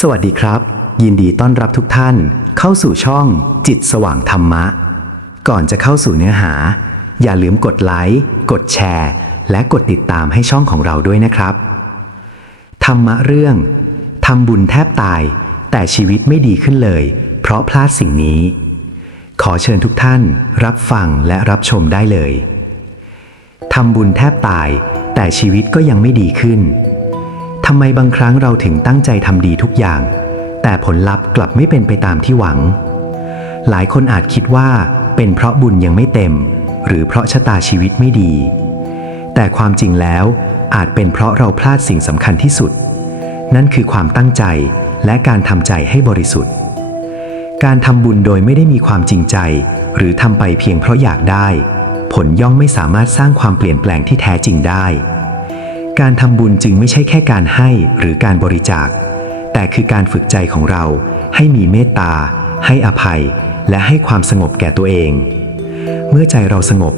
สวัสดีครับ ยินดีต้อนรับทุกท่านเข้าสู่ช่องจิตสว่างธรรมะ ก่อนจะเข้าสู่เนื้อหา อย่าลืมกดไลค์กดแชร์ และกดติดตามให้ช่องของเราด้วยนะครับ ธรรมะเรื่องทำบุญแทบตาย แต่ชีวิตไม่ดีขึ้นเลย เพราะพลาดสิ่งนี้ ขอเชิญทุกท่านรับฟังและรับชมได้เลยทำบุญแทบตาย แต่ชีวิตก็ยังไม่ดีขึ้น ทำไมบางครั้งเราถึงตั้งใจทำดีทุกอย่าง แต่ผลลัพธ์กลับไม่เป็นไปตามที่หวัง หลายคนอาจคิดว่าเป็นเพราะบุญยังไม่เต็ม หรือเพราะชะตาชีวิตไม่ดี แต่ความจริงแล้วอาจเป็นเพราะเราพลาดสิ่งสำคัญที่สุด นั่นคือความตั้งใจและการทำใจให้บริสุทธิ์ การทำบุญโดยไม่ได้มีความจริงใจ หรือทำไปเพียงเพราะอยากได้ ผลย่อมไม่สามารถสร้างความเปลี่ยนแปลงที่แท้จริงได้ การทำบุญจึงไม่ใช่แค่การให้หรือการบริจาค แต่คือการฝึกใจของเราให้มีเมตตา ให้อภัย และให้ความสงบแก่ตัวเอง เมื่อใจเราสงบ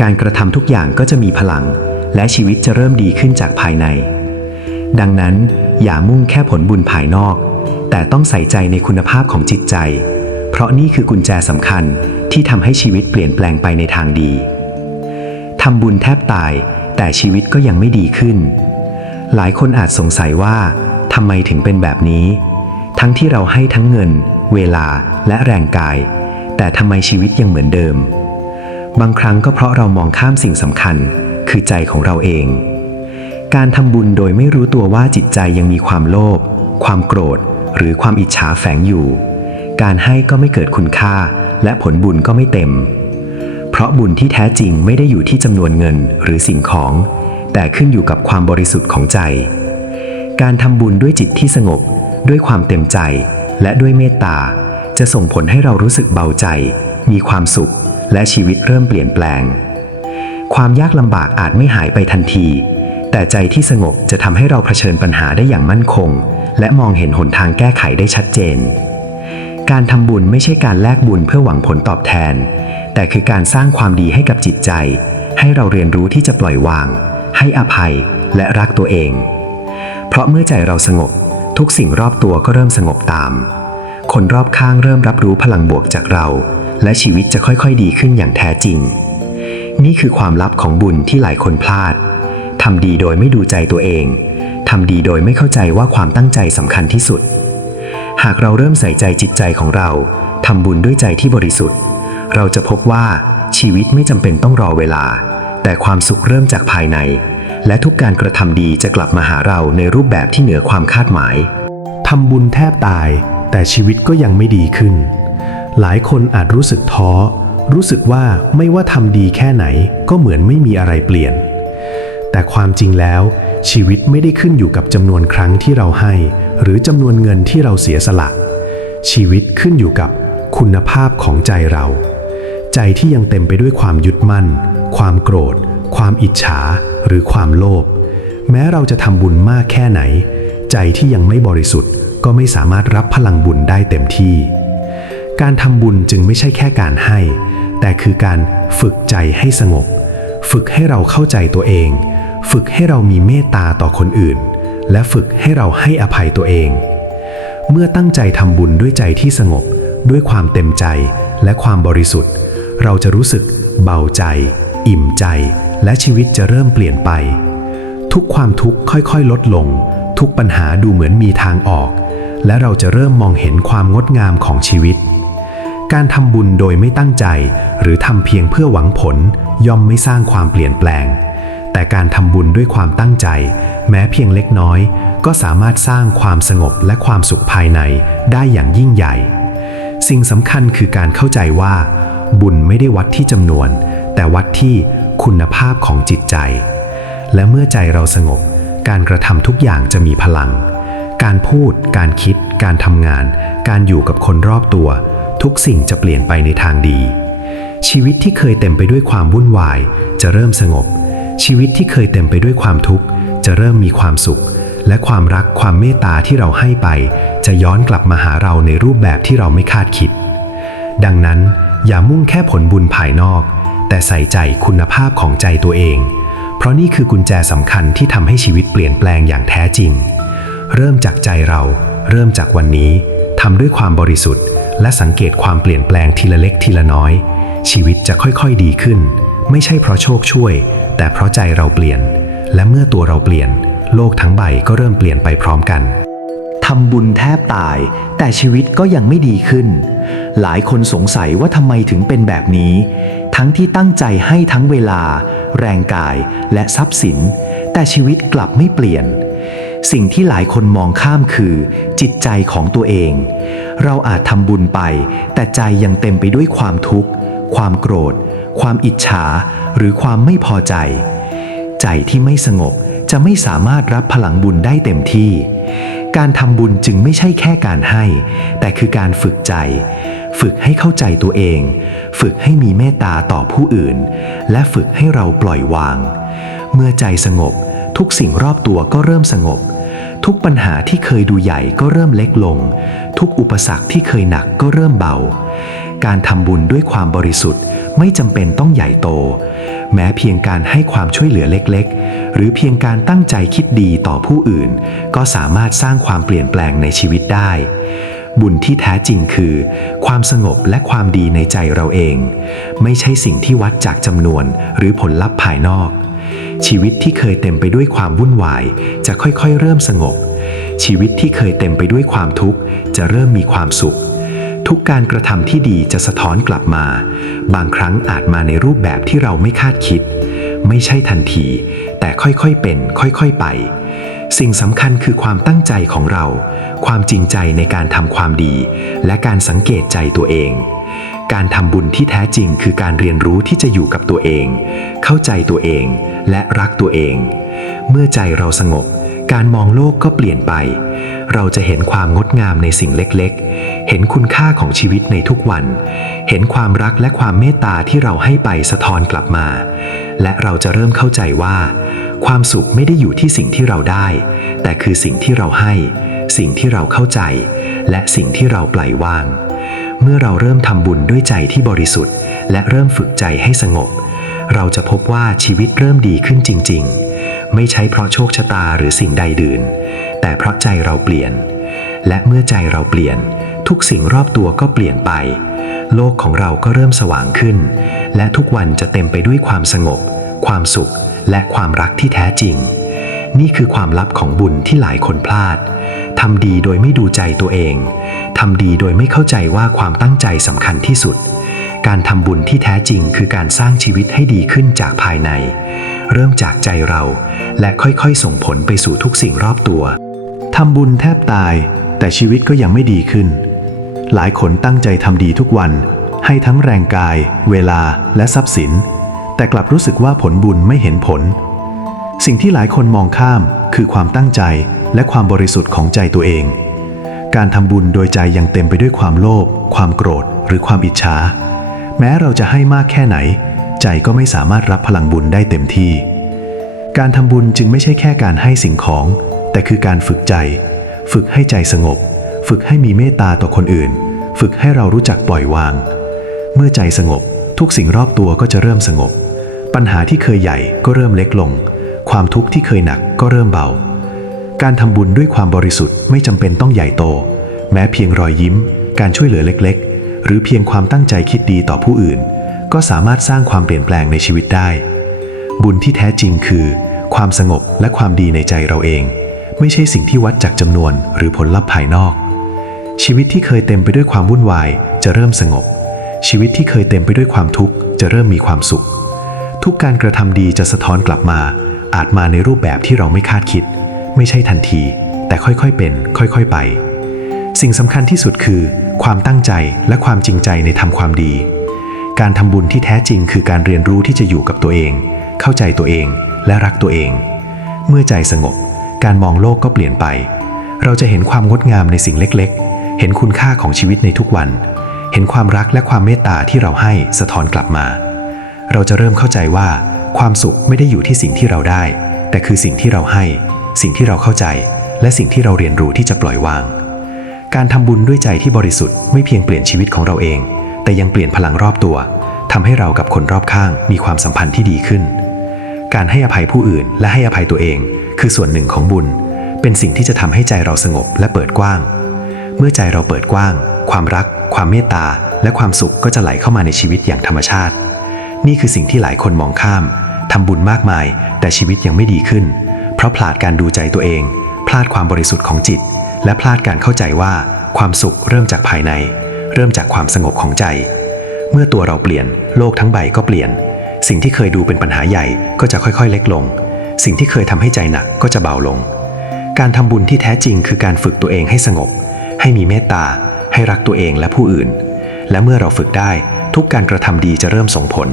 การกระทำทุกอย่างก็จะมีพลัง และชีวิตจะเริ่มดีขึ้นจากภายใน ดังนั้นอย่ามุ่งแค่ผลบุญภายนอก แต่ต้องใส่ใจในคุณภาพของจิตใจ เพราะนี่คือกุญแจสำคัญที่ทำให้ชีวิตเปลี่ยนแปลงไปในทางดีทำบุญแทบตาย แต่ชีวิตก็ยังไม่ดีขึ้น หลายคนอาจสงสัยว่าทำไมถึงเป็นแบบนี้ ทั้งที่เราให้ทั้งเงิน เวลาและแรงกาย แต่ทำไมชีวิตยังเหมือนเดิม บางครั้งก็เพราะเรามองข้ามสิ่งสำคัญ คือใจของเราเอง การทำบุญโดยไม่รู้ตัวว่าจิตใจยังมีความโลภความโกรธ หรือความอิจฉาแฝงอยู่ การให้ก็ไม่เกิดคุณค่า และผลบุญก็ไม่เต็ม ราะบุญที่แท้จริงไม่ได้อยู่ที่จำนวนเงินหรือสิ่งของ แต่ขึ้นอยู่กับความบริสุทธิ์ของใจ การทำบุญด้วยจิตที่สงบ ด้วยความเต็มใจ และด้วยเมตตา จะส่งผลให้เรารู้สึกเบาใจ มีความสุข และชีวิตเริ่มเปลี่ยนแปลง ความยากลำบากอาจไม่หายไปทันที แต่ใจที่สงบจะทำให้เราเผชิญปัญหาได้อย่างมั่นคง และมองเห็นหนทางแก้ไขได้ชัดเจน การทำบุญไม่ใช่การแลกบุญเพื่อหวังผลตอบแทน แต่คือการสร้างความดีให้กับจิตใจ ให้เราเรียนรู้ที่จะปล่อยวาง ให้อภัยและรักตัวเอง เพราะเมื่อใจเราสงบ ทุกสิ่งรอบตัวก็เริ่มสงบตาม คนรอบข้างเริ่มรับรู้พลังบวกจากเรา และชีวิตจะค่อยๆ ดีขึ้นอย่างแท้จริง นี่คือความลับของบุญที่หลายคนพลาดทำดีโดยไม่ดูใจตัวเองทำดีโดยไม่เข้าใจว่าความตั้งใจสำคัญที่สุด หากเราเริ่มใส่ใจจิตใจของเราทำบุญด้วยใจที่บริสุทธิ์ เราจะพบว่าชีวิตไม่จำเป็นต้องรอเวลา แต่ความสุขเริ่มจากภายใน และทุกการกระทำดีจะกลับมาหาเราในรูปแบบที่เหนือความคาดหมายทำบุญแทบตาย แต่ชีวิตก็ยังไม่ดีขึ้น หลายคนอาจรู้สึกท้อ รู้สึกว่าไม่ว่าทำดีแค่ไหนก็เหมือนไม่มีอะไรเปลี่ยน แต่ความจริงแล้ว ชีวิตไม่ได้ขึ้นอยู่กับจำนวนครั้งที่เราให้ หรือจำนวนเงินที่เราเสียสละ ชีวิตขึ้นอยู่กับคุณภาพของใจเรา ใจที่ยังเต็มไปด้วยความยึดมั่น ความโกรธ ความอิจฉา หรือความโลภแม้เราจะทำบุญมากแค่ไหน ใจที่ยังไม่บริสุทธิ์ก็ไม่สามารถรับพลังบุญได้เต็มที่ การทำบุญจึงไม่ใช่แค่การให้ แต่คือการฝึกใจให้สงบ ฝึกให้เราเข้าใจตัวเอง ฝึกให้เรามีเมตตาต่อคนอื่น และฝึกให้เราให้อภัยตัวเอง เมื่อตั้งใจทำบุญด้วยใจที่สงบ ด้วยความเต็มใจและความบริสุทธิ์ เราจะรู้สึกเบาใจ อิ่มใจ และชีวิตจะเริ่มเปลี่ยนไป ทุกความทุกข์ค่อยๆ ลดลง ทุกปัญหาดูเหมือนมีทางออก และเราจะเริ่มมองเห็นความงดงามของชีวิต การทำบุญโดยไม่ตั้งใจ หรือทำเพียงเพื่อหวังผลย่อมไม่สร้างความเปลี่ยนแปลง แต่การทำบุญด้วยความตั้งใจ แม้เพียงเล็กน้อย ก็สามารถสร้างความสงบและความสุขภายในได้อย่างยิ่งใหญ่ สิ่งสำคัญคือการเข้าใจว่า บุญไม่ได้วัดที่จำนวน แต่วัดที่คุณภาพของจิตใจ และเมื่อใจเราสงบ การกระทำทุกอย่างจะมีพลัง การพูด การคิด การทำงาน การอยู่กับคนรอบตัว ทุกสิ่งจะเปลี่ยนไปในทางดี ชีวิตที่เคยเต็มไปด้วยความวุ่นวาย จะเริ่มสงบ ชีวิตที่เคยเต็มไปด้วยความทุกข์ จะเริ่มมีความสุข และความรักความเมตตาที่เราให้ไป จะย้อนกลับมาหาเราในรูปแบบที่เราไม่คาดคิด ดังนั้นอย่ามุ่งแค่ผลบุญภายนอก แต่ใส่ใจคุณภาพของใจตัวเอง เพราะนี่คือกุญแจสำคัญที่ทำให้ชีวิตเปลี่ยนแปลงอย่างแท้จริง เริ่มจากใจเรา เริ่มจากวันนี้ทำด้วยความบริสุทธิ์ และสังเกตความเปลี่ยนแปลงทีละเล็กทีละน้อย ชีวิตจะค่อยๆดีขึ้น ไม่ใช่เพราะโชคช่วย แต่เพราะใจเราเปลี่ยน และเมื่อตัวเราเปลี่ยน โลกทั้งใบก็เริ่มเปลี่ยนไปพร้อมกันทำบุญแทบตาย แต่ชีวิตก็ยังไม่ดีขึ้น หลายคนสงสัยว่าทำไมถึงเป็นแบบนี้ ทั้งที่ตั้งใจให้ทั้งเวลา แรงกายและทรัพย์สิน แต่ชีวิตกลับไม่เปลี่ยน สิ่งที่หลายคนมองข้ามคือ จิตใจของตัวเอง เราอาจทำบุญไป แต่ใจยังเต็มไปด้วยความทุกข์ ความโกรธ ความอิจฉา หรือความไม่พอใจ ใจที่ไม่สงบจะไม่สามารถรับพลังบุญได้เต็มที่ การทำบุญจึงไม่ใช่แค่การให้ แต่คือการฝึกใจ ฝึกให้เข้าใจตัวเอง ฝึกให้มีเมตตาต่อผู้อื่น และฝึกให้เราปล่อยวาง เมื่อใจสงบ ทุกสิ่งรอบตัวก็เริ่มสงบ ทุกปัญหาที่เคยดูใหญ่ก็เริ่มเล็กลง ทุกอุปสรรคที่เคยหนักก็เริ่มเบา การทำบุญด้วยความบริสุทธิ์ไม่จำเป็นต้องใหญ่โต แม้เพียงการให้ความช่วยเหลือเล็กๆ หรือเพียงการตั้งใจคิดดีต่อผู้อื่น ก็สามารถสร้างความเปลี่ยนแปลงในชีวิตได้ บุญที่แท้จริงคือ ความสงบและความดีในใจเราเอง ไม่ใช่สิ่งที่วัดจากจำนวนหรือผลลัพธ์ภายนอก ชีวิตที่เคยเต็มไปด้วยความวุ่นวาย จะค่อยๆ เริ่มสงบ ชีวิตที่เคยเต็มไปด้วยความทุกข์ จะเริ่มมีความสุข ทุกการกระทำที่ดีจะสะท้อนกลับมา บางครั้งอาจมาในรูปแบบที่เราไม่คาดคิด ไม่ใช่ทันที แต่ค่อยๆเป็น ค่อยๆไป สิ่งสำคัญคือความตั้งใจของเรา ความจริงใจในการทำความดี และการสังเกตใจตัวเอง การทำบุญที่แท้จริงคือการเรียนรู้ที่จะอยู่กับตัวเอง เข้าใจตัวเอง และรักตัวเอง เมื่อใจเราสงบ การมองโลกก็เปลี่ยนไป เราจะเห็นความงดงามในสิ่งเล็กๆ เห็นคุณค่าของชีวิตในทุกวัน เห็นความรักและความเมตตาที่เราให้ไปสะท้อนกลับมา และเราจะเริ่มเข้าใจว่า ความสุขไม่ได้อยู่ที่สิ่งที่เราได้ แต่คือสิ่งที่เราให้ สิ่งที่เราเข้าใจ และสิ่งที่เราปล่อยวาง เมื่อเราเริ่มทำบุญด้วยใจที่บริสุทธิ์ และเริ่มฝึกใจให้สงบ เราจะพบว่าชีวิตเริ่มดีขึ้นจริง ๆ ไม่ใช่เพราะโชคชะตาหรือสิ่งใดดื่น แต่เพราะใจเราเปลี่ยน และเมื่อใจเราเปลี่ยน ทุกสิ่งรอบตัวก็เปลี่ยนไป โลกของเราก็เริ่มสว่างขึ้น และทุกวันจะเต็มไปด้วยความสงบ ความสุข และความรักที่แท้จริง นี่คือความลับของบุญที่หลายคนพลาดทำดีโดยไม่ดูใจตัวเองทำดีโดยไม่เข้าใจว่าความตั้งใจสำคัญที่สุด การทำบุญที่แท้จริงคือการสร้างชีวิตให้ดีขึ้นจากภายใน เริ่มจากใจเรา และค่อยๆ ส่งผลไปสู่ทุกสิ่งรอบตัว ทำบุญแทบตาย แต่ชีวิตก็ยังไม่ดีขึ้น หลายคนตั้งใจทำดีทุกวัน ให้ทั้งแรงกาย เวลาและทรัพย์สิน แต่กลับรู้สึกว่าผลบุญไม่เห็นผล สิ่งที่หลายคนมองข้ามคือความตั้งใจและความบริสุทธิ์ของใจตัวเอง การทำบุญโดยใจยังเต็มไปด้วยความโลภความโกรธ หรือความอิจฉาแม้เราจะให้มากแค่ไหน ใจก็ไม่สามารถรับพลังบุญได้เต็มที่ การทำบุญจึงไม่ใช่แค่การให้สิ่งของ แต่คือการฝึกใจ ฝึกให้ใจสงบ ฝึกให้มีเมตตาต่อคนอื่น ฝึกให้เรารู้จักปล่อยวาง เมื่อใจสงบ ทุกสิ่งรอบตัวก็จะเริ่มสงบ ปัญหาที่เคยใหญ่ก็เริ่มเล็กลง ความทุกข์ที่เคยหนักก็เริ่มเบา การทำบุญด้วยความบริสุทธิ์ไม่จำเป็นต้องใหญ่โต แม้เพียงรอยยิ้ม การช่วยเหลือเล็ก ๆ หรือเพียงความตั้งใจคิดดีต่อผู้อื่น ก็สามารถสร้างความเปลี่ยนแปลงในชีวิตได้ บุญที่แท้จริงคือ ความสงบและความดีในใจเราเอง ไม่ใช่สิ่งที่วัดจากจำนวนหรือผลลัพธ์ภายนอก ชีวิตที่เคยเต็มไปด้วยความวุ่นวายจะเริ่มสงบ ชีวิตที่เคยเต็มไปด้วยความทุกข์จะเริ่มมีความสุข ทุกการกระทำดีจะสะท้อนกลับมา อาจมาในรูปแบบที่เราไม่คาดคิด ไม่ใช่ทันที แต่ค่อยๆเป็น ค่อยๆไป สิ่งสำคัญที่สุดคือ ความตั้งใจและความจริงใจในทำความดี การทำบุญที่แท้จริงคือการเรียนรู้ที่จะอยู่กับตัวเอง เข้าใจตัวเองและรักตัวเอง เมื่อใจสงบ การมองโลกก็เปลี่ยนไป เราจะเห็นความงดงามในสิ่งเล็กๆ เห็นคุณค่าของชีวิตในทุกวัน เห็นความรักและความเมตตาที่เราให้สะท้อนกลับมา เราจะเริ่มเข้าใจว่า ความสุขไม่ได้อยู่ที่สิ่งที่เราได้ แต่คือสิ่งที่เราให้ สิ่งที่เราเข้าใจ และสิ่งที่เราเรียนรู้ที่จะปล่อยวาง การทำบุญด้วยใจที่บริสุทธิ์ไม่เพียงเปลี่ยนชีวิตของเราเอง แต่ยังเปลี่ยนพลังรอบตัวทำให้เรากับคนรอบข้างมีความสัมพันธ์ที่ดีขึ้น การให้อภัยผู้อื่นและให้อภัยตัวเอง คือส่วนหนึ่งของบุญ เป็นสิ่งที่จะทำให้ใจเราสงบและเปิดกว้าง เมื่อใจเราเปิดกว้าง ความรัก ความเมตตา และความสุขก็จะไหลเข้ามาในชีวิตอย่างธรรมชาติ นี่คือสิ่งที่หลายคนมองข้ามทำบุญมากมาย แต่ชีวิตยังไม่ดีขึ้น เพราะพลาดการดูใจตัวเอง พลาดความบริสุทธิ์ของจิต และพลาดการเข้าใจว่าความสุขเริ่มจากภายใน เริ่มจากความสงบของใจ เมื่อตัวเราเปลี่ยน โลกทั้งใบก็เปลี่ยน สิ่งที่เคยดูเป็นปัญหาใหญ่ก็จะค่อยๆ เล็กลง สิ่งที่เคยทำให้ใจหนักก็จะเบาลง การทำบุญที่แท้จริงคือการฝึกตัวเองให้สงบ ให้มีเมตตา ให้รักตัวเองและผู้อื่น และเมื่อเราฝึกได้ทุกการกระทำดีจะเริ่มส่งผล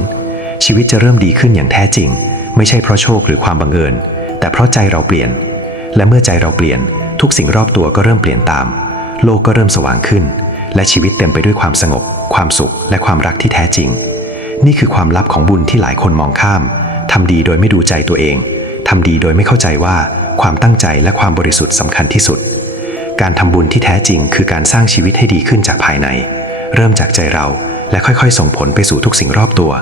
ชีวิตจะเริ่มดีขึ้นอย่างแท้จริง ไม่ใช่เพราะโชคหรือความบังเอิญ แต่เพราะใจเราเปลี่ยน และเมื่อใจเราเปลี่ยน ทุกสิ่งรอบตัวก็เริ่มเปลี่ยนตาม โลกก็เริ่มสว่างขึ้น และชีวิตเต็มไปด้วยความสงบ ความสุข และความรักที่แท้จริง นี่คือความลับของบุญที่หลายคนมองข้ามทำดีโดยไม่ดูใจตัวเอง ทำดีโดยไม่เข้าใจว่าความตั้งใจและความบริสุทธิ์สำคัญที่สุด การทำบุญที่แท้จริงคือการสร้างชีวิตให้ดีขึ้นจากภายใน เริ่มจากใจเราและค่อยๆ ส่งผลไปสู่ทุกสิ่งรอบตัว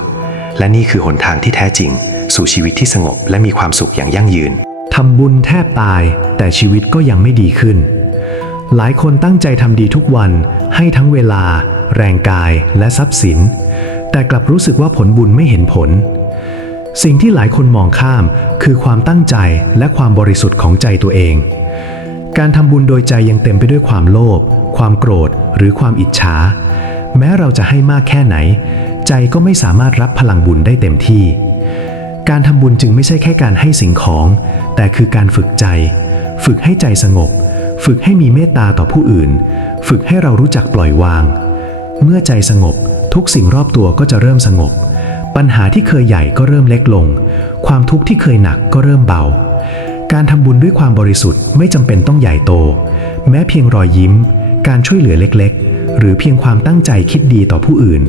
และนี่คือหนทางที่แท้จริง สู่ชีวิตที่สงบและมีความสุขอย่างยั่งยืนทำบุญแทบตาย แต่ชีวิตก็ยังไม่ดีขึ้น หลายคนตั้งใจทำดีทุกวันให้ทั้งเวลา แรงกายและทรัพย์สิน แต่กลับรู้สึกว่าผลบุญไม่เห็นผล สิ่งที่หลายคนมองข้ามคือความตั้งใจและความบริสุทธิ์ของใจตัวเอง การทำบุญโดยใจยังเต็มไปด้วยความโลภ ความโกรธ หรือความอิจฉา แม้เราจะให้มากแค่ไหน ใจก็ไม่สามารถรับพลังบุญได้เต็มที่ การทำบุญจึงไม่ใช่แค่การให้สิ่งของ แต่คือการฝึกใจ ฝึกให้ใจสงบ ฝึกให้มีเมตตาต่อผู้อื่น ฝึกให้เรารู้จักปล่อยวาง เมื่อใจสงบ ทุกสิ่งรอบตัวก็จะเริ่มสงบ ปัญหาที่เคยใหญ่ก็เริ่มเล็กลง ความทุกข์ที่เคยหนักก็เริ่มเบา การทำบุญด้วยความบริสุทธิ์ไม่จำเป็นต้องใหญ่โต แม้เพียงรอยยิ้ม การช่วยเหลือเล็กๆ หรือเพียงความตั้งใจคิดดีต่อผู้อื่น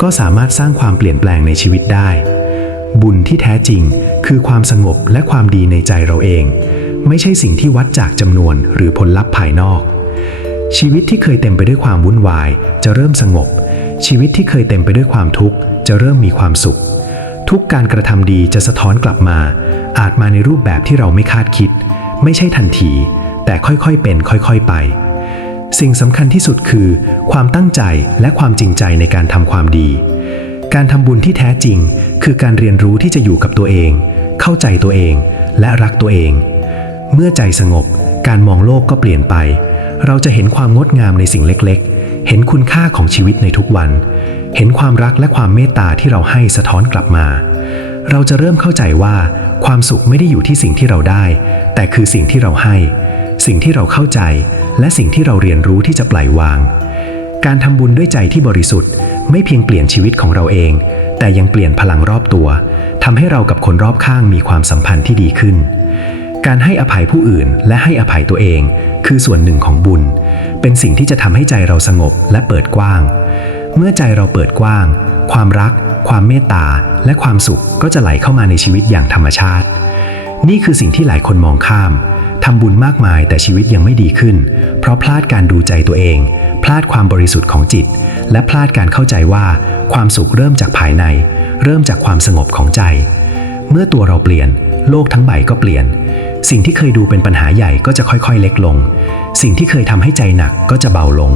ก็สามารถสร้างความเปลี่ยนแปลงในชีวิตได้ บุญที่แท้จริงคือความสงบและความดีในใจเราเอง ไม่ใช่สิ่งที่วัดจากจำนวนหรือผลลัพธ์ภายนอก ชีวิตที่เคยเต็มไปด้วยความวุ่นวาย จะเริ่มสงบ ชีวิตที่เคยเต็มไปด้วยความทุกข์ จะเริ่มมีความสุข ทุกการกระทำดีจะสะท้อนกลับมา อาจมาในรูปแบบที่เราไม่คาดคิด ไม่ใช่ทันที แต่ค่อยๆเป็นค่อยๆไป สิ่งสำคัญที่สุดคือ ความตั้งใจและความจริงใจในการทำความดี การทำบุญที่แท้จริง คือการเรียนรู้ที่จะอยู่กับตัวเอง เข้าใจตัวเอง และรักตัวเอง เมื่อใจสงบ การมองโลกก็เปลี่ยนไป เราจะเห็นความงดงามในสิ่งเล็กๆ เห็นคุณค่าของชีวิตในทุกวัน เห็นความรักและความเมตตาที่เราให้สะท้อนกลับมา เราจะเริ่มเข้าใจว่า ความสุขไม่ได้อยู่ที่สิ่งที่เราได้ แต่คือสิ่งที่เราให้ สิ่งที่เราเข้าใจ และสิ่งที่เราเรียนรู้ที่จะปล่อยวาง การทำบุญด้วยใจที่บริสุทธิ์ ไม่เพียงเปลี่ยนชีวิตของเราเอง แต่ยังเปลี่ยนพลังรอบตัวทำให้เรากับคนรอบข้างมีความสัมพันธ์ที่ดีขึ้น การให้อภัยผู้อื่นและให้อภัยตัวเอง คือส่วนหนึ่งของบุญ เป็นสิ่งที่จะทำให้ใจเราสงบและเปิดกว้าง เมื่อใจเราเปิดกว้าง ความรัก ความเมตตา และความสุขก็จะไหลเข้ามาในชีวิตอย่างธรรมชาติ นี่คือสิ่งที่หลายคนมองข้ามทำบุญมากมายแต่ชีวิตยังไม่ดีขึ้น เพราะพลาดการดูใจตัวเอง พลาดความบริสุทธิ์ของจิต และพลาดการเข้าใจว่าความสุขเริ่มจากภายใน เริ่มจากความสงบของใจ เมื่อตัวเราเปลี่ยน โลกทั้งใบก็เปลี่ยน สิ่งที่เคยดูเป็นปัญหาใหญ่ก็จะค่อยๆ เล็กลง สิ่งที่เคยทำให้ใจหนักก็จะเบาลง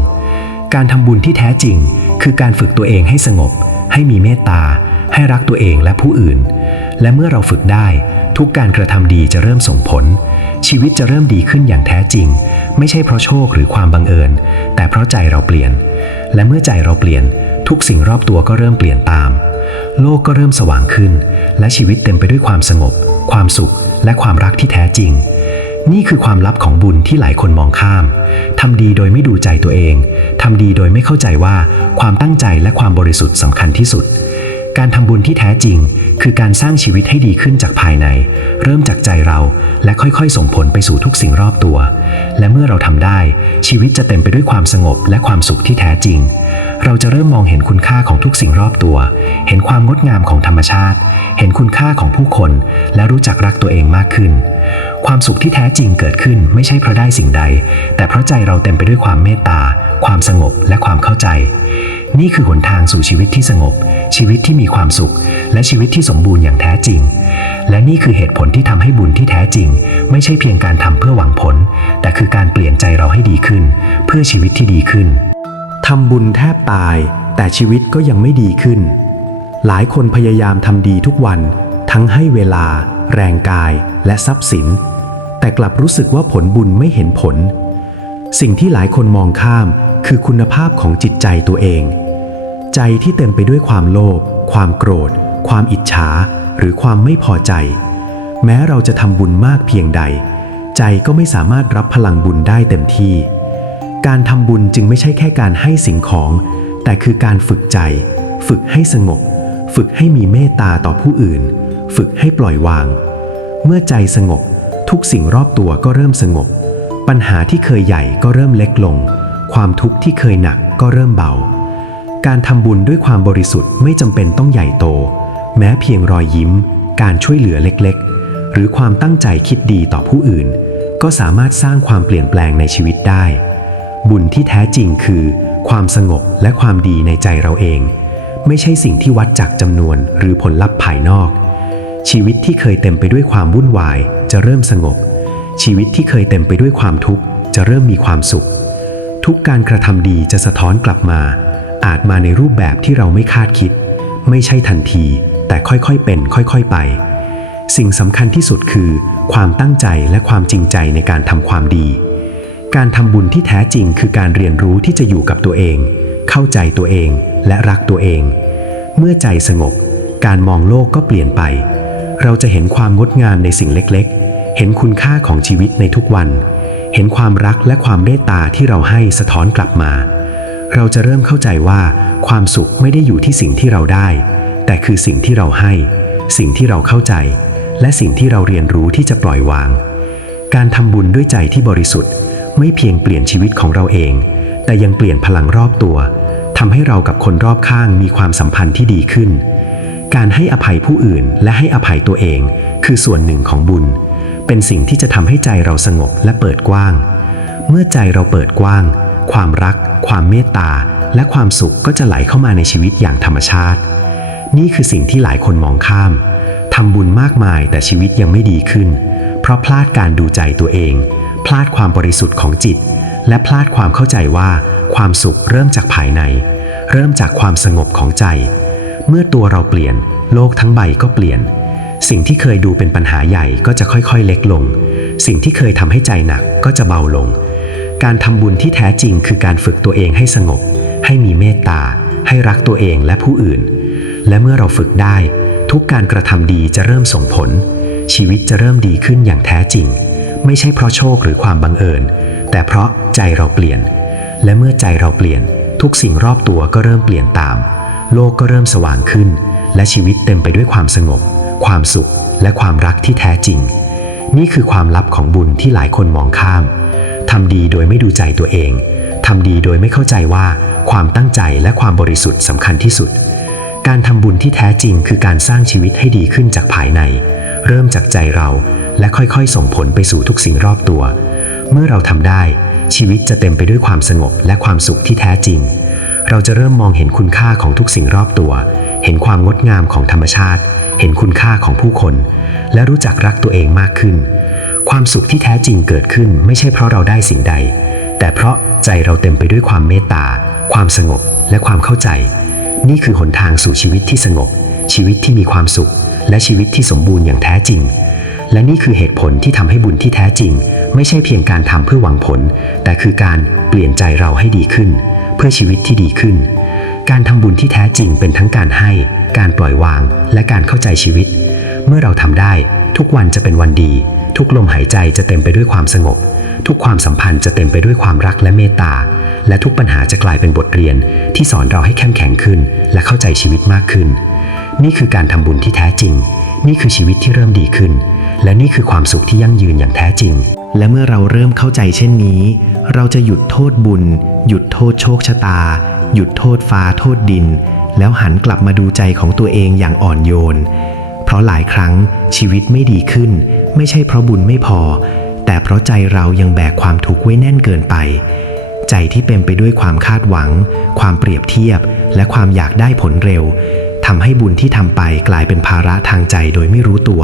การทำบุญที่แท้จริง คือการฝึกตัวเองให้สงบ ให้มีเมตตา ให้รักตัวเองและผู้อื่น และเมื่อเราฝึกได้ ทุกการกระทำดีจะเริ่มส่งผล ชีวิตจะเริ่มดีขึ้นอย่างแท้จริง ไม่ใช่เพราะโชคหรือความบังเอิญ แต่เพราะใจเราเปลี่ยน และเมื่อใจเราเปลี่ยน ทุกสิ่งรอบตัวก็เริ่มเปลี่ยนตาม โลกก็เริ่มสว่างขึ้น และชีวิตเต็มไปด้วยความสงบ ความสุข และความรักที่แท้จริง นี่คือความลับของบุญที่หลายคนมองข้ามทำดีโดยไม่ดูใจตัวเองทำดีโดยไม่เข้าใจว่าความตั้งใจและความบริสุทธิ์สำคัญที่สุด การทำบุญที่แท้จริง คือการสร้างชีวิตให้ดีขึ้นจากภายใน เริ่มจากใจเราและค่อยๆ ส่งผลไปสู่ทุกสิ่งรอบตัว และเมื่อเราทำได้ ชีวิตจะเต็มไปด้วยความสงบและความสุขที่แท้จริง เราจะเริ่มมองเห็นคุณค่าของทุกสิ่งรอบตัว เห็นความงดงามของธรรมชาติ เห็นคุณค่าของผู้คน และรู้จักรักตัวเองมากขึ้น ความสุขที่แท้จริงเกิดขึ้นไม่ใช่เพราะได้สิ่งใด แต่เพราะใจเราเต็มไปด้วยความเมตตา ความสงบและความเข้าใจ นี่คือหนทางสู่ชีวิตที่สงบ ชีวิตที่มีความสุข และชีวิตที่สมบูรณ์อย่างแท้จริง และนี่คือเหตุผลที่ทำให้บุญที่แท้จริง ไม่ใช่เพียงการทำเพื่อหวังผล แต่คือการเปลี่ยนใจเราให้ดีขึ้น เพื่อชีวิตที่ดีขึ้นทำบุญแทบตาย แต่ชีวิตก็ยังไม่ดีขึ้น หลายคนพยายามทำดีทุกวัน ทั้งให้เวลา แรงกาย และทรัพย์สิน แต่กลับรู้สึกว่าผลบุญไม่เห็นผล สิ่งที่หลายคนมองข้ามคือคุณภาพของจิตใจตัวเอง ใจที่เต็มไปด้วยความโลภความโกรธ ความอิจฉา หรือความไม่พอใจ แม้เราจะทำบุญมากเพียงใด ใจก็ไม่สามารถรับพลังบุญได้เต็มที่ การทำบุญจึงไม่ใช่แค่การให้สิ่งของ แต่คือการฝึกใจ ฝึกให้สงบ ฝึกให้มีเมตตาต่อผู้อื่น ฝึกให้ปล่อยวาง เมื่อใจสงบ ทุกสิ่งรอบตัวก็เริ่มสงบ ปัญหาที่เคยใหญ่ก็เริ่มเล็กลง ความทุกข์ที่เคยหนักก็เริ่มเบา การทำบุญด้วยความบริสุทธิ์ไม่จำเป็นต้องใหญ่โต แม้เพียงรอยยิ้ม การช่วยเหลือเล็กๆ หรือความตั้งใจคิดดีต่อผู้อื่น ก็สามารถสร้างความเปลี่ยนแปลงในชีวิตได้ บุญที่แท้จริงคือ ความสงบและความดีในใจเราเอง ไม่ใช่สิ่งที่วัดจากจำนวนหรือผลลัพธ์ภายนอก ชีวิตที่เคยเต็มไปด้วยความวุ่นวายจะเริ่มสงบ ชีวิตที่เคยเต็มไปด้วยความทุกข์จะเริ่มมีความสุข ทุกการกระทำดีจะสะท้อนกลับมา อาจมาในรูปแบบที่เราไม่คาดคิด ไม่ใช่ทันที แต่ค่อยๆเป็น ค่อยๆไป สิ่งสำคัญที่สุดคือ ความตั้งใจและความจริงใจในการทำความดี การทำบุญที่แท้จริงคือการเรียนรู้ที่จะอยู่กับตัวเอง เข้าใจตัวเองและรักตัวเอง เมื่อใจสงบ การมองโลกก็เปลี่ยนไป เราจะเห็นความงดงามในสิ่งเล็กๆ เห็นคุณค่าของชีวิตในทุกวัน เห็นความรักและความเมตตาที่เราให้สะท้อนกลับมา เราจะเริ่มเข้าใจว่า ความสุขไม่ได้อยู่ที่สิ่งที่เราได้ แต่คือสิ่งที่เราให้ สิ่งที่เราเข้าใจ และสิ่งที่เราเรียนรู้ที่จะปล่อยวาง การทำบุญด้วยใจที่บริสุทธิ์ ไม่เพียงเปลี่ยนชีวิตของเราเอง แต่ยังเปลี่ยนพลังรอบตัวทำให้เรากับคนรอบข้างมีความสัมพันธ์ที่ดีขึ้น การให้อภัยผู้อื่นและให้อภัยตัวเอง คือส่วนหนึ่งของบุญ เป็นสิ่งที่จะทำให้ใจเราสงบและเปิดกว้าง เมื่อใจเราเปิดกว้าง ความรัก ความเมตตา และความสุขก็จะไหลเข้ามาในชีวิตอย่างธรรมชาติ นี่คือสิ่งที่หลายคนมองข้ามทำบุญมากมายแต่ชีวิตยังไม่ดีขึ้น เพราะพลาดการดูใจตัวเอง พลาดความบริสุทธิ์ของจิต และพลาดความเข้าใจว่า ความสุขเริ่มจากภายใน เริ่มจากความสงบของใจ เมื่อตัวเราเปลี่ยน โลกทั้งใบก็เปลี่ยน สิ่งที่เคยดูเป็นปัญหาใหญ่ก็จะค่อยๆ เล็กลง สิ่งที่เคยทำให้ใจหนักก็จะเบาลง การทำบุญที่แท้จริงคือการฝึกตัวเองให้สงบ ให้มีเมตตา ให้รักตัวเองและผู้อื่น และเมื่อเราฝึกได้ ทุกการกระทำดีจะเริ่มส่งผล ชีวิตจะเริ่มดีขึ้นอย่างแท้จริง ไม่ใช่เพราะโชคหรือความบังเอิญ แต่เพราะใจเราเปลี่ยน และเมื่อใจเราเปลี่ยน ทุกสิ่งรอบตัวก็เริ่มเปลี่ยนตาม โลกก็เริ่มสว่างขึ้น และชีวิตเต็มไปด้วยความสงบ ความสุขและความรักที่แท้จริง นี่คือความลับของบุญที่หลายคนมองข้ามทำดีโดยไม่ดูใจตัวเองทำดีโดยไม่เข้าใจว่าความตั้งใจและความบริสุทธิ์สำคัญที่สุด การทำบุญที่แท้จริงคือการสร้างชีวิตให้ดีขึ้นจากภายใน เริ่มจากใจเราและค่อยๆ ส่งผลไปสู่ทุกสิ่งรอบตัว เมื่อเราทำได้ ชีวิตจะเต็มไปด้วยความสงบและความสุขที่แท้จริง เราจะเริ่มมองเห็นคุณค่าของทุกสิ่งรอบตัว เห็นความงดงามของธรรมชาติ เห็นคุณค่าของผู้คน และรู้จักรักตัวเองมากขึ้น ความสุขที่แท้จริงเกิดขึ้น ไม่ใช่เพราะเราได้สิ่งใด แต่เพราะใจเราเต็มไปด้วยความเมตตา ความสงบ และความเข้าใจ นี่คือหนทางสู่ชีวิตที่สงบ ชีวิตที่มีความสุข และชีวิตที่สมบูรณ์อย่างแท้จริง และนี่คือเหตุผลที่ทำให้บุญที่แท้จริง ไม่ใช่เพียงการทำเพื่อหวังผล แต่คือการเปลี่ยนใจเราให้ดีขึ้น เพื่อชีวิตที่ดีขึ้น การทำบุญที่แท้จริงเป็นทั้งการให้ การปล่อยวาง และการเข้าใจชีวิต เมื่อเราทำได้ ทุกวันจะเป็นวันดี ทุกลมหายใจจะเต็มไปด้วยความสงบ ทุกความสัมพันธ์จะเต็มไปด้วยความรักและเมตตา และทุกปัญหาจะกลายเป็นบทเรียน ที่สอนเราให้เข้มแข็งขึ้น และเข้าใจชีวิตมากขึ้น นี่คือการทำบุญที่แท้จริง นี่คือชีวิตที่เริ่มดีขึ้น และนี่คือความสุขที่ยั่งยืนอย่างแท้จริง และเมื่อเราเริ่มเข้าใจเช่นนี้ เราจะหยุดโทษบุญ หยุดโทษโชคชะตา หยุดโทษฟ้าโทษดิน แล้วหันกลับมาดูใจของตัวเองอย่างอ่อนโยน เพราะหลายครั้งชีวิตไม่ดีขึ้น ไม่ใช่เพราะบุญไม่พอ แต่เพราะใจเรายังแบกความทุกข์ไว้แน่นเกินไป ใจที่เต็มไปด้วยความคาดหวัง ความเปรียบเทียบ และความอยากได้ผลเร็วทำให้บุญที่ทำไปกลายเป็นภาระทางใจโดยไม่รู้ตัว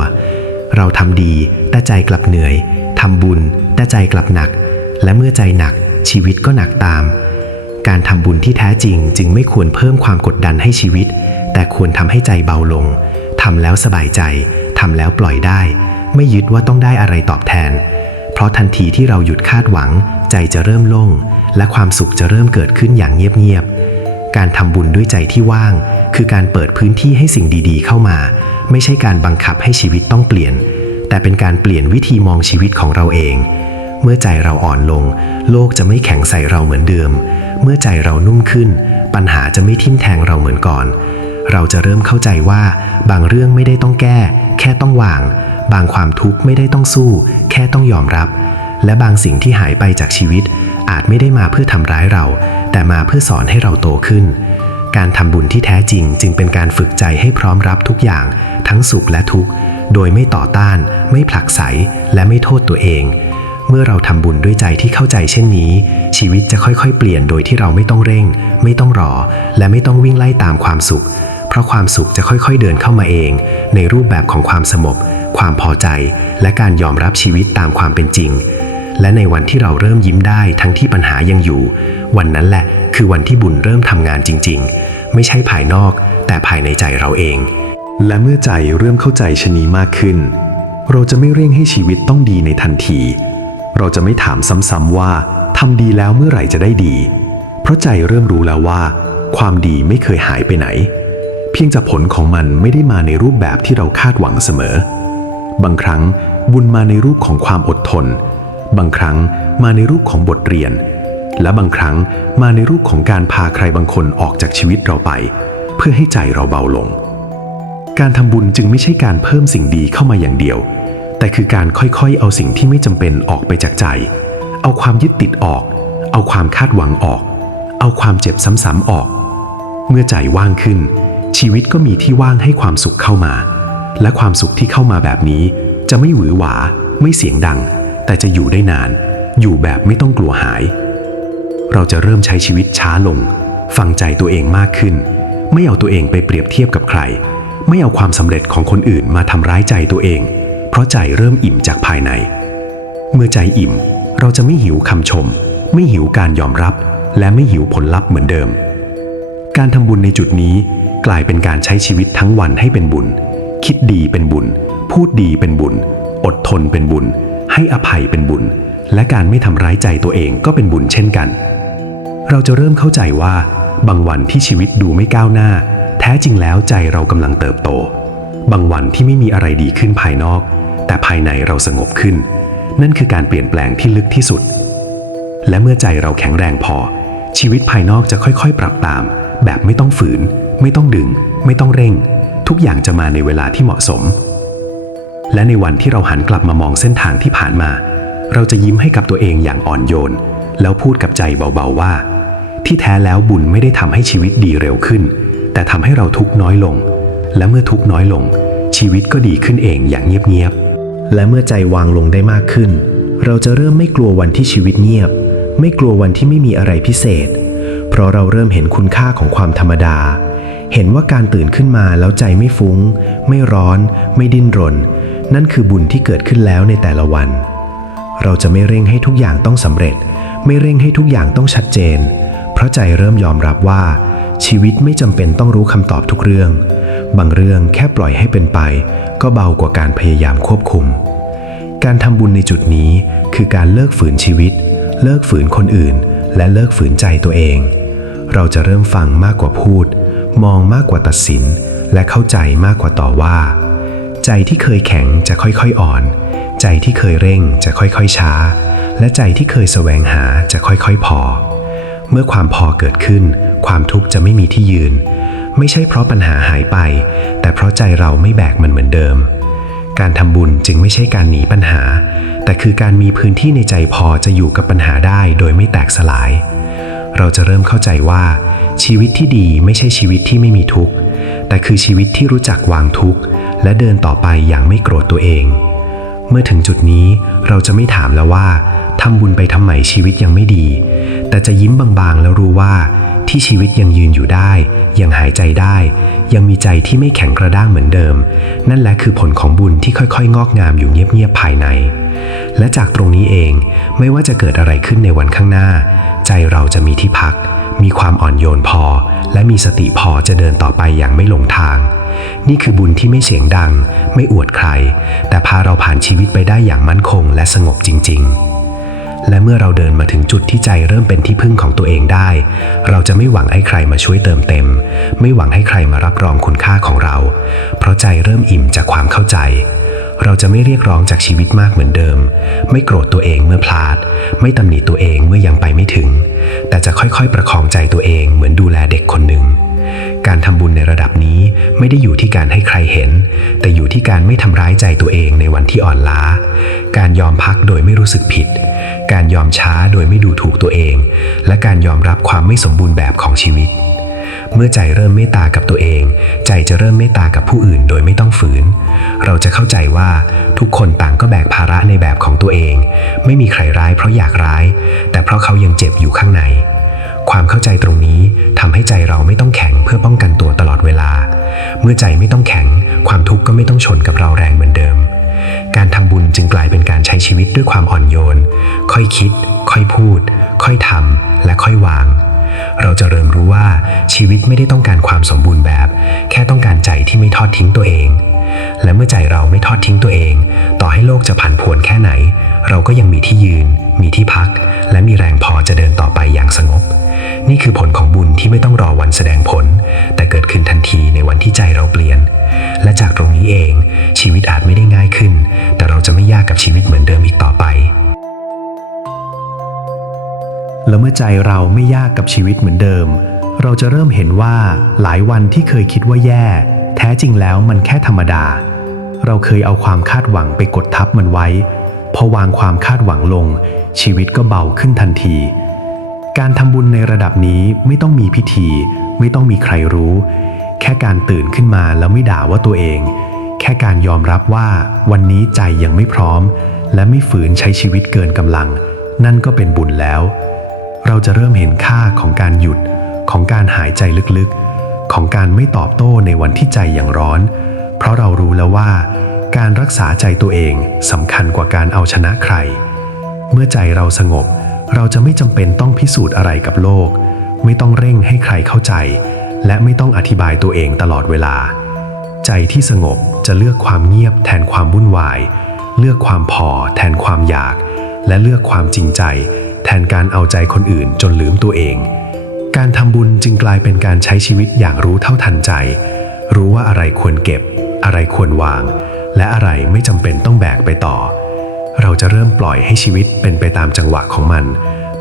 เราทำดีแต่ใจกลับเหนื่อย ทำบุญแต่ใจกลับหนัก และเมื่อใจหนักชีวิตก็หนักตาม การทำบุญที่แท้จริงจึงไม่ควรเพิ่มความกดดันให้ชีวิต แต่ควรทำให้ใจเบาลงทำแล้วสบายใจทำแล้วปล่อยได้ ไม่ยึดว่าต้องได้อะไรตอบแทน เพราะทันทีที่เราหยุดคาดหวัง ใจจะเริ่มโล่ง และความสุขจะเริ่มเกิดขึ้นอย่างเงียบๆการทำบุญด้วยใจที่ว่าง คือการเปิดพื้นที่ให้สิ่งดีๆ เข้ามา ไม่ใช่การบังคับให้ชีวิตต้องเปลี่ยน แต่เป็นการเปลี่ยนวิธีมองชีวิตของเราเอง เมื่อใจเราอ่อนลง โลกจะไม่แข็งใส่เราเหมือนเดิม เมื่อใจเรานุ่มขึ้น ปัญหาจะไม่ทิ่มแทงเราเหมือนก่อน เราจะเริ่มเข้าใจว่า บางเรื่องไม่ได้ต้องแก้ แค่ต้องวาง บางความทุกข์ไม่ได้ต้องสู้ แค่ต้องยอมรับ และบางสิ่งที่หายไปจากชีวิต อาจไม่ได้มาเพื่อทำร้ายเรา แต่มาเพื่อสอนให้เราโตขึ้นการทำบุญที่แท้จริงจึงเป็นการฝึกใจให้พร้อมรับทุกอย่าง ทั้งสุขและทุกข์ โดยไม่ต่อต้าน ไม่ผลักไสและไม่โทษตัวเอง เมื่อเราทำบุญด้วยใจที่เข้าใจเช่นนี้ ชีวิตจะค่อยๆ เปลี่ยนโดยที่เราไม่ต้องเร่ง ไม่ต้องรอ และไม่ต้องวิ่งไล่ตามความสุข เพราะความสุขจะค่อยๆเดินเข้ามาเอง ในรูปแบบของความสงบความพอใจ และการยอมรับชีวิตตามความเป็นจริง และในวันที่เราเริ่มยิ้มได้ทั้งที่ปัญหายังอยู่ วันนั้นแหละคือวันที่บุญเริ่มทำงานจริง ๆ ไม่ใช่ภายนอก แต่ภายในใจเราเอง และเมื่อใจเริ่มเข้าใจชนีมากขึ้น เราจะไม่เร่งให้ชีวิตต้องดีในทันที เราจะไม่ถามซ้ำๆว่าทำดีแล้วเมื่อไหร่จะได้ดี เพราะใจเริ่มรู้แล้วว่า ความดีไม่เคยหายไปไหน เพียงแต่ผลของมันไม่ได้มาในรูปแบบที่เราคาดหวังเสมอ บางครั้งบุญมาในรูปของความอดทน บางครั้งมาในรูปของบทเรียน และบางครั้งมาในรูปของการพาใครบางคนออกจากชีวิตเราไป เพื่อให้ใจเราเบาลง การทำบุญจึงไม่ใช่การเพิ่มสิ่งดีเข้ามาอย่างเดียว แต่คือการค่อยๆ เอาสิ่งที่ไม่จำเป็นออกไปจากใจ เอาความยึดติดออก เอาความคาดหวังออก เอาความเจ็บซ้ำๆออก เมื่อใจว่างขึ้น ชีวิตก็มีที่ว่างให้ความสุขเข้ามา และความสุขที่เข้ามาแบบนี้ จะไม่หวือหวา ไม่เสียงดัง แต่จะอยู่ได้นาน อยู่แบบไม่ต้องกลัวหาย เราจะเริ่มใช้ชีวิตช้าลง ฟังใจตัวเองมากขึ้น ไม่เอาตัวเองไปเปรียบเทียบกับใคร ไม่เอาความสำเร็จของคนอื่นมาทำร้ายใจตัวเอง เพราะใจเริ่มอิ่มจากภายใน เมื่อใจอิ่ม เราจะไม่หิวคำชม ไม่หิวการยอมรับ และไม่หิวผลลัพธ์เหมือนเดิม การทำบุญในจุดนี้กลายเป็นการใช้ชีวิตทั้งวันให้เป็นบุญ คิดดีเป็นบุญ พูดดีเป็นบุญ อดทนเป็นบุญ ให้อภัยเป็นบุญ และการไม่ทำร้ายใจตัวเองก็เป็นบุญเช่นกัน เราจะเริ่มเข้าใจว่า บางวันที่ชีวิตดูไม่ก้าวหน้า ท้จริงแล้วใจเรากำลังเติบโต บางวันที่ไม่มีอะไรดีขึ้นภายนอก แต่ภายในเราสงบขึ้น นั่นคือการเปลี่ยนแปลงที่ลึกที่สุด และเมื่อใจเราแข็งแรงพอ ชีวิตภายนอกจะค่อยๆ ปรับตาม แบบไม่ต้องฝืน ไม่ต้องดึง ไม่ต้องเร่ง ทุกอย่างจะมาในเวลาที่เหมาะสม และในวันที่เราหันกลับมามองเส้นทางที่ผ่านมา เราจะยิ้มให้กับตัวเองอย่างอ่อนโยน แล้วพูดกับใจเบาๆว่า ที่แท้แล้วบุญไม่ได้ทำให้ชีวิตดีเร็วขึ้น แต่ทำให้เราทุกน้อยลง และเมื่อทุกน้อยลง ชีวิตก็ดีขึ้นเองอย่างเงียบๆ และเมื่อใจวางลงได้มากขึ้น เราจะเริ่มไม่กลัววันที่ชีวิตเงียบ ไม่กลัววันที่ไม่มีอะไรพิเศษ เพราะเราเริ่มเห็นคุณค่าของความธรรมดา เห็นว่าการตื่นขึ้นมาแล้วใจไม่ฟุง้ง ไม่ร้อน ไม่ดิ้นรน นั่นคือบุญที่เกิดขึ้นแล้วในแต่ละวัน เราจะไม่เร่งให้ทุกอย่างต้องสำเร็จ ไม่เร่งให้ทุกอย่างต้องชัดเจน เพราะใจเริ่มยอมรับว่า ชีวิตไม่จำเป็นต้องรู้คำตอบทุกเรื่อง บางเรื่องแค่ปล่อยให้เป็นไป ก็เบากว่าการพยายามควบคุม การทำบุญในจุดนี้คือการเลิกฝืนชีวิต เลิกฝืนคนอื่น และเลิกฝืนใจตัวเอง เราจะเริ่มฟังมากกว่าพูด มองมากกว่าตัดสิน และเข้าใจมากกว่าต่อว่า ใจที่เคยแข็งจะค่อยๆอ่อน ใจที่เคยเร่งจะค่อยๆช้า และใจที่เคยแสวงหาจะค่อยๆพอ เมื่อความพอเกิดขึ้น ความทุกข์จะไม่มีที่ยืน ไม่ใช่เพราะปัญหาหายไป แต่เพราะใจเราไม่แบกมันเหมือนเดิม การทำบุญจึงไม่ใช่การหนีปัญหา แต่คือการมีพื้นที่ในใจพอจะอยู่กับปัญหาได้โดยไม่แตกสลาย เราจะเริ่มเข้าใจว่า ชีวิตที่ดีไม่ใช่ชีวิตที่ไม่มีทุกข์ แต่คือชีวิตที่รู้จักวางทุกข์ และเดินต่อไปอย่างไม่โกรธตัวเองเมื่อถึงจุดนี้เราจะไม่ถามแล้วว่าทำบุญไปทำไมชีวิตยังไม่ดี แต่จะยิ้มบางๆ แล้วรู้ว่าที่ชีวิตยังยืนอยู่ได้ ยังหายใจได้ ยังมีใจที่ไม่แข็งกระด้างเหมือนเดิม นั่นแหละคือผลของบุญที่ค่อยๆ งอกงามอยู่เงียบๆภายใน และจากตรงนี้เองไม่ว่าจะเกิดอะไรขึ้นในวันข้างหน้า ใจเราจะมีที่พัก มีความอ่อนโยนพอ และมีสติพอจะเดินต่อไปอย่างไม่หลงทาง นี่คือบุญที่ไม่เสียงดัง ไม่อวดใคร แต่พาเราผ่านชีวิตไปได้อย่างมั่นคงและสงบจริง ๆ และเมื่อเราเดินมาถึงจุดที่ใจเริ่มเป็นที่พึ่งของตัวเองได้ เราจะไม่หวังให้ใครมาช่วยเติมเต็ม ไม่หวังให้ใครมารับรองคุณค่าของเรา เพราะใจเริ่มอิ่มจากความเข้าใจ เราจะไม่เรียกร้องจากชีวิตมากเหมือนเดิม ไม่โกรธตัวเองเมื่อพลาด ไม่ตำหนิตัวเองเมื่อยังไปไม่ถึง แต่จะค่อยๆ ประคองใจตัวเองเหมือนดูแลเด็กคนหนึ่ง การทำบุญในระดับนี้ไม่ได้อยู่ที่การให้ใครเห็น แต่อยู่ที่การไม่ทำร้ายใจตัวเองในวันที่อ่อนล้า การยอมพักโดยไม่รู้สึกผิด การยอมช้าโดยไม่ดูถูกตัวเอง และการยอมรับความไม่สมบูรณ์แบบของชีวิต เมื่อใจเริ่มเมตตากับตัวเอง ใจจะเริ่มเมตตากับผู้อื่นโดยไม่ต้องฝืน เราจะเข้าใจว่าทุกคนต่างก็แบกภาระในแบบของตัวเอง ไม่มีใครร้ายเพราะอยากร้าย แต่เพราะเขายังเจ็บอยู่ข้างในความเข้าใจตรงนี้ทำให้ใจ เมื่อใจไม่ต้องแข็ง ความทุกข์ก็ไม่ต้องชนกับเราแรงเหมือนเดิม การทำบุญจึงกลายเป็นการใช้ชีวิตด้วยความอ่อนโยน ค่อยคิด ค่อยพูด ค่อยทำและค่อยวาง เราจะเริ่มรู้ว่าชีวิตไม่ได้ต้องการความสมบูรณ์แบบ แค่ต้องการใจที่ไม่ทอดทิ้งตัวเอง และเมื่อใจเราไม่ทอดทิ้งตัวเอง ต่อให้โลกจะผันผวนแค่ไหน เราก็ยังมีที่ยืน มีที่พัก และมีแรงพอจะเดินต่อไปอย่างสงบ นี่คือผลของบุญที่ไม่ต้องรอวันแสดงผล แต่เกิดขึ้นทันทีในวันที่ใจเราเปลี่ยน และจากตรงนี้เอง ชีวิตอาจไม่ได้ง่ายขึ้น แต่เราจะไม่ยากกับชีวิตเหมือนเดิมอีกต่อไปแล้วเมื่อใจเราไม่ยากกับชีวิตเหมือนเดิม เราจะเริ่มเห็นว่าหลายวันที่เคยคิดว่าแย่ แท้จริงแล้วมันแค่ธรรมดา เราเคยเอาความคาดหวังไปกดทับมันไว้ พอวางความคาดหวังลง ชีวิตก็เบาขึ้นทันที การทำบุญในระดับนี้ไม่ต้องมีพิธี ไม่ต้องมีใครรู้ แค่การตื่นขึ้นมาแล้วไม่ด่าว่าตัวเอง แค่การยอมรับว่าวันนี้ใจยังไม่พร้อม และไม่ฝืนใช้ชีวิตเกินกำลัง นั่นก็เป็นบุญแล้ว เราจะเริ่มเห็นค่าของการหยุดของการหายใจลึกๆ ของการไม่ตอบโต้ในวันที่ใจยังร้อน เพราะเรารู้แล้วว่า การรักษาใจตัวเองสำคัญกว่าการเอาชนะใคร เมื่อใจเราสงบ เราจะไม่จำเป็นต้องพิสูจน์อะไรกับโลก ไม่ต้องเร่งให้ใครเข้าใจ และไม่ต้องอธิบายตัวเองตลอดเวลา ใจที่สงบจะเลือกความเงียบแทนความวุ่นวาย เลือกความพอแทนความอยาก และเลือกความจริงใจ แทนการเอาใจคนอื่นจนลืมตัวเอง การทำบุญจึงกลายเป็นการใช้ชีวิตอย่างรู้เท่าทันใจ รู้ว่าอะไรควรเก็บ อะไรควรวาง และอะไรไม่จำเป็นต้องแบกไปต่อ เราจะเริ่มปล่อยให้ชีวิตเป็นไปตามจังหวะของมัน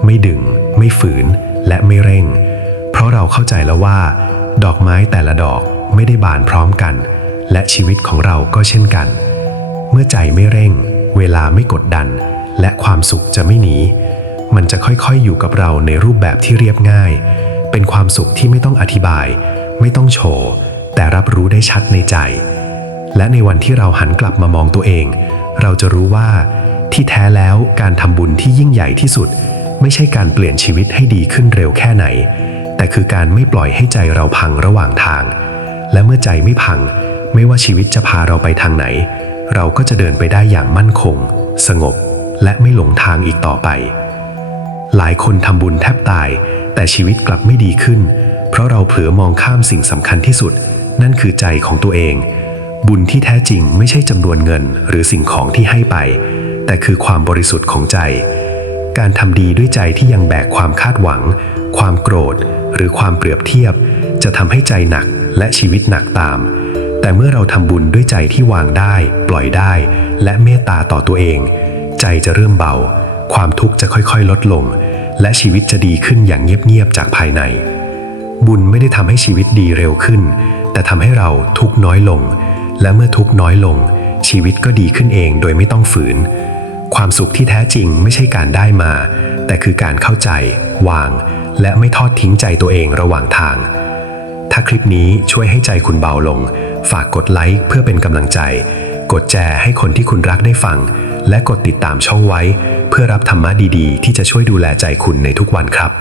ไม่ดึง ไม่ฝืน และไม่เร่ง เพราะเราเข้าใจแล้วว่า ดอกไม้แต่ละดอกไม่ได้บานพร้อมกัน และชีวิตของเราก็เช่นกัน เมื่อใจไม่เร่ง เวลาไม่กดดัน และความสุขจะไม่หนี มันจะค่อยๆอยู่กับเราในรูปแบบที่เรียบง่าย เป็นความสุขที่ไม่ต้องอธิบาย ไม่ต้องโชว์ แต่รับรู้ได้ชัดในใจ และในวันที่เราหันกลับมามองตัวเอง เราจะรู้ว่า ที่แท้แล้วการทำบุญที่ยิ่งใหญ่ที่สุด ไม่ใช่การเปลี่ยนชีวิตให้ดีขึ้นเร็วแค่ไหน แต่คือการไม่ปล่อยให้ใจเราพังระหว่างทาง และเมื่อใจไม่พัง ไม่ว่าชีวิตจะพาเราไปทางไหน เราก็จะเดินไปได้อย่างมั่นคง สงบ และไม่หลงทางอีกต่อไป หลายคนทำบุญแทบตาย แต่ชีวิตกลับไม่ดีขึ้น เพราะเราเผลอมองข้ามสิ่งสำคัญที่สุด นั่นคือใจของตัวเอง บุญที่แท้จริงไม่ใช่จำนวนเงิน หรือสิ่งของที่ให้ไป แต่คือความบริสุทธิ์ของใจ การทำดีด้วยใจที่ยังแบกความคาดหวัง ความโกรธ หรือความเปรียบเทียบ จะทำให้ใจหนักและชีวิตหนักตาม แต่เมื่อเราทำบุญด้วยใจที่วางได้ ปล่อยได้ และเมตตาต่อตัวเอง ใจจะเริ่มเบา ความทุกข์จะค่อยๆ ลดลง และชีวิตจะดีขึ้นอย่างเงียบๆจากภายใน บุญไม่ได้ทำให้ชีวิตดีเร็วขึ้น แต่ทำให้เราทุกน้อยลง และเมื่อทุกน้อยลง ชีวิตก็ดีขึ้นเองโดยไม่ต้องฝืน ความสุขที่แท้จริงไม่ใช่การได้มา แต่คือการเข้าใจ วาง และไม่ทอดทิ้งใจตัวเองระหว่างทาง ถ้าคลิปนี้ช่วยให้ใจคุณเบาลง ฝากกดไลค์เพื่อเป็นกำลังใจ กดแชร์ให้คนที่คุณรักได้ฟัง และกดติดตามช่องไว้ เพื่อรับธรรมะดีๆ ที่จะช่วยดูแลใจคุณในทุกวันครับ